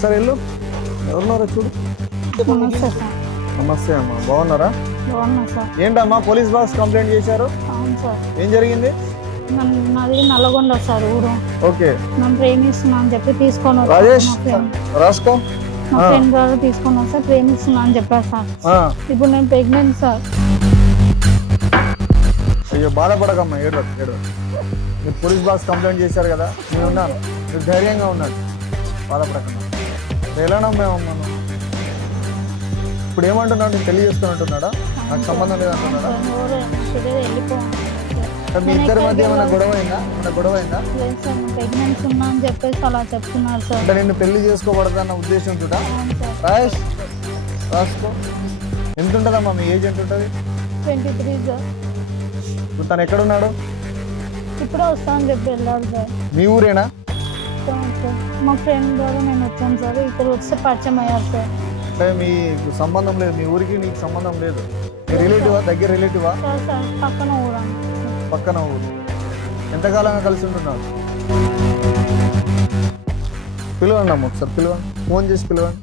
Sir వెళ్ళు, ఎవరున్నారో చూడు. నమస్తే సార్. నమస్తే అమ్మా, బాగున్నారా? బాగున్నా సార్. ఏంటమ్మా పోలీస్ బాస్ కంప్లైంట్ చేశారు? అవును సార్. ఏం జరిగింది? నాది నల్లగొండ సార్ ఊరు. ఓకే. నన్ను ప్రేమిస్తున్నా అని చెప్పి తీసుకొని రాజేష్ రాసుకో. మా ఫ్రెండ్ గారు తీసుకొని వస్తే ప్రేమిస్తున్నా అని చెప్పారు సార్. ఇప్పుడు నేను ప్రెగ్నెంట్ సార్. అయ్యో బాధపడకమ్మా, ఏడవద్దు ఏడవద్దు. మీరు పోలీస్ బాస్ కంప్లైంట్ చేశారు కదా, నేను ఉన్నాను, మీరు ధైర్యంగా ఉన్నాడు, బాధపడకమ్మా. ఎలా నమ్మేమమ్మా? ఇప్పుడు ఏమంటున్నాడు? నేను పెళ్లి చేసుకుని అంటున్నాడా? నాకు సంబంధం లేదంటున్నాడా? మీ ఇద్దరి మధ్య ఏమైనా గొడవ అయిందా? ప్రెగ్నెన్సీ ఉన్నా అని చెప్పేసి అలా చెప్తున్నారు సార్. అంటే నిన్ను పెళ్లి చేసుకోబడదన్న ఉద్దేశం చూడా? రాయేష్ రాసుకో. ఎంత ఉంటుందమ్మా మీ ఏజ్? ఎంత ఉంటుంది? 23 సార్. ఇప్పుడు తను ఎక్కడున్నాడు? ఇప్పుడే వస్తానని చెప్పి వెళ్ళారు సార్. మీ ఊరేనా? మా ఫ్రెండ్ ద్వారా నేను వచ్చాను సార్. ఇక్కడ వస్తే పరిచయం అయ్యారు సార్. అంటే మీకు సంబంధం లేదు, మీ ఊరికి నీకు సంబంధం లేదు. మీ రిలేటివా? దగ్గర రిలేటివా? సార్ పక్కన ఊరా. పక్కన ఊరు. ఎంతకాలంగా కలిసి ఉంటున్నారు? పిలవండి అమ్మ, ఒకసారి పిలవండి, ఫోన్ చేసి పిలవండి.